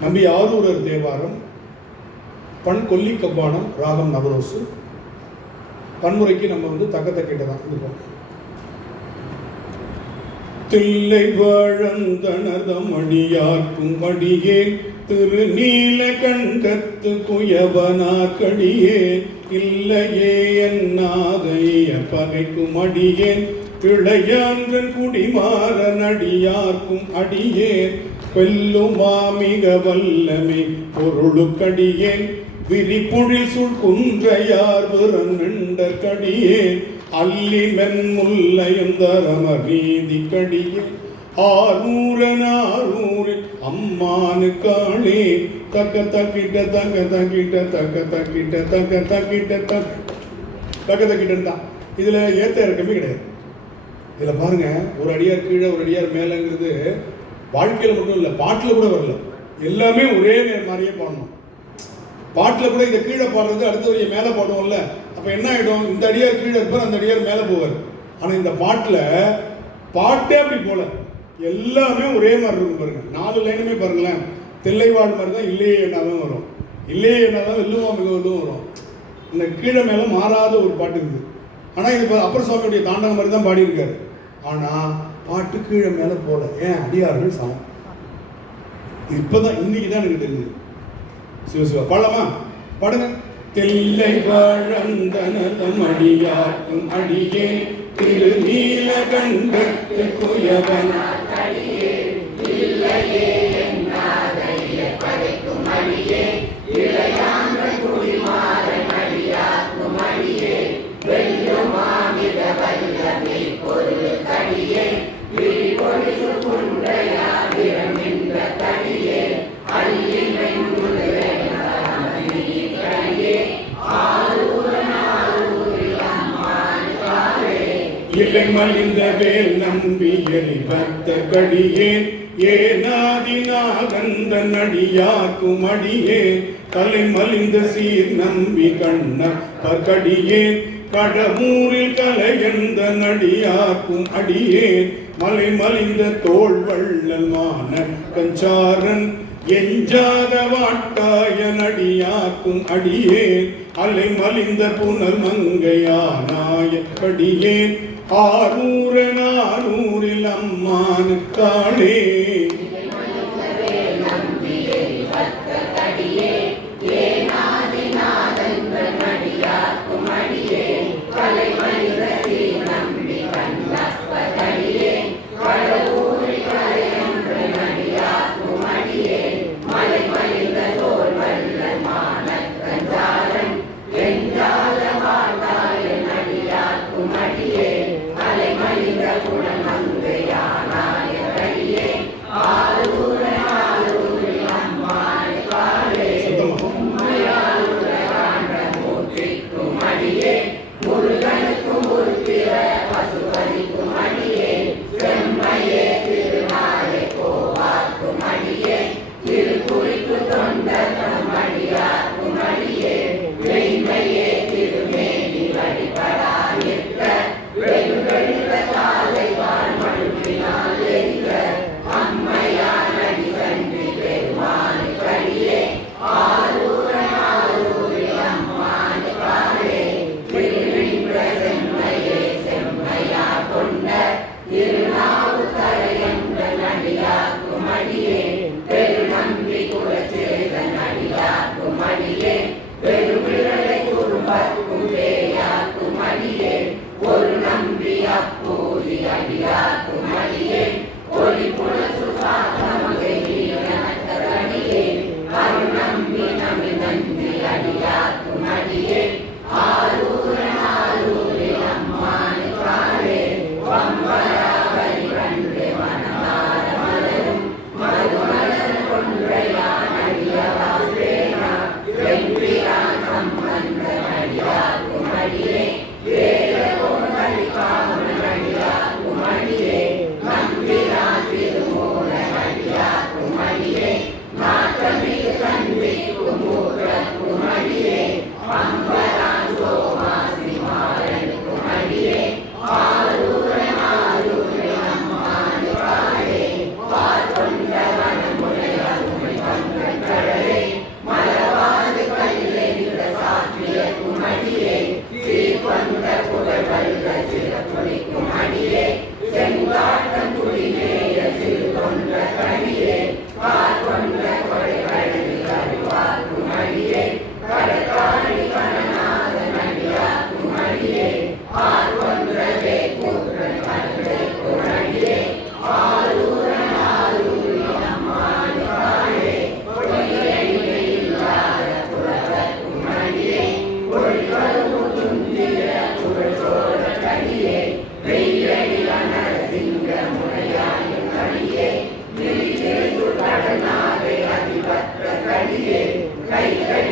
நம்பி ஆரூரர் தேவாரம் பண் கொல்லி கவ்வானம் ராகம் நவரோசு. பன்முறைக்கு நம்ம வந்து தக்கத்தை கேட்டதான். இருக்கோம் தில்லை வாழந்தனதம் அடியார்க்கும் அடியேன் திரு நீல கண்டத்து குயவனாக்கடியே இல்லையே என்னாதைய பகைக்கும் அடியேன் பிழையான்றன் குடிமாறன் அடியார்க்கும் அடியேன் வெல்லுமாமிக வல்லமே பொருளுக்கடியேன் விரிப்புழில் சுள் குன்றையார் விரண்ட கடியேன் அல்லி மென்முல்லையந்தரம நீதி கடியே. ஆரூரன் ஆரூரில் அம்மானு காளே தக்க தக்கிட்ட தக்க தக்கிட்ட தக்க தக்கிட்ட தக்க தக்கிட்ட தக்க தக்க தக்கிட்டன் தான் இதில் ஏத்த இறக்கமே கிடையாது. இதில் பாருங்க ஒரு அடியார் கீழே ஒரு அடியார் மேலேங்கிறது வாழ்க்கையில் மட்டும் இல்லை பாட்டில் கூட வரல. எல்லாமே ஒரே நேர் மாதிரியே பாடணும். பாட்டில் கூட இதை கீழே பாடுறது அடுத்த வரைய மேலே பாடுவோம்ல அப்போ என்ன ஆகிடும் இந்த அடியார் கீழே இருப்பார் அந்த அடியார் மேலே போவார். ஆனால் இந்த பாட்டில் பாட்டே அப்படி போல. எல்லாமே ஒரே மாதிரி இருக்கும் பாருங்க. நாலு லைனுமே பாருங்களேன். தில்லைவாழ் மாதிரி தான் இல்லையே என்ன தான் வரும். இல்லையே என்ன தான் வெல்லுவா மிக வெல்லும் வரும். இந்த கீழே மேலே மாறாத ஒரு பாட்டு இருக்குது. ஆனால் இது இப்போ சுவாமியுடைய தாண்டகம் மாதிரி தான் பாடியிருக்காரு. ஆனால் பாட்டு கீழே மேலே போகல ஏன்? அடியார்கள் சமம். இப்போதான் இன்னைக்கு தான் எனக்கு தெரிஞ்சது. சிவ சிவா பாடலாமா? பாடுங்க. தெல்லை வாழந்தனதம் அடியார்க்கும் அடியேன். திரு நீல கண்டத்து குயவன். இல்லையே மலிந்த வேல் நம்பியரை பக்த கடியேன். ஏனாதிநாகந்த நடியாக்கும் அடியே கலை மலிந்த சீர் நம்பி கண்ண பகடியேன் கடமூரில் கலையந்த நடியாக்கும் அடியேன். மலை மலிந்த தோள் வள்ளல் மான கஞ்சாரன். எஞ்சாத வாட்டாய நடியாக்கும் அடியேன். அலை மலிந்த புனல் மங்கையானாய கடியேன். ஆரூரன் ஆரூரில் அம்மானு Amen.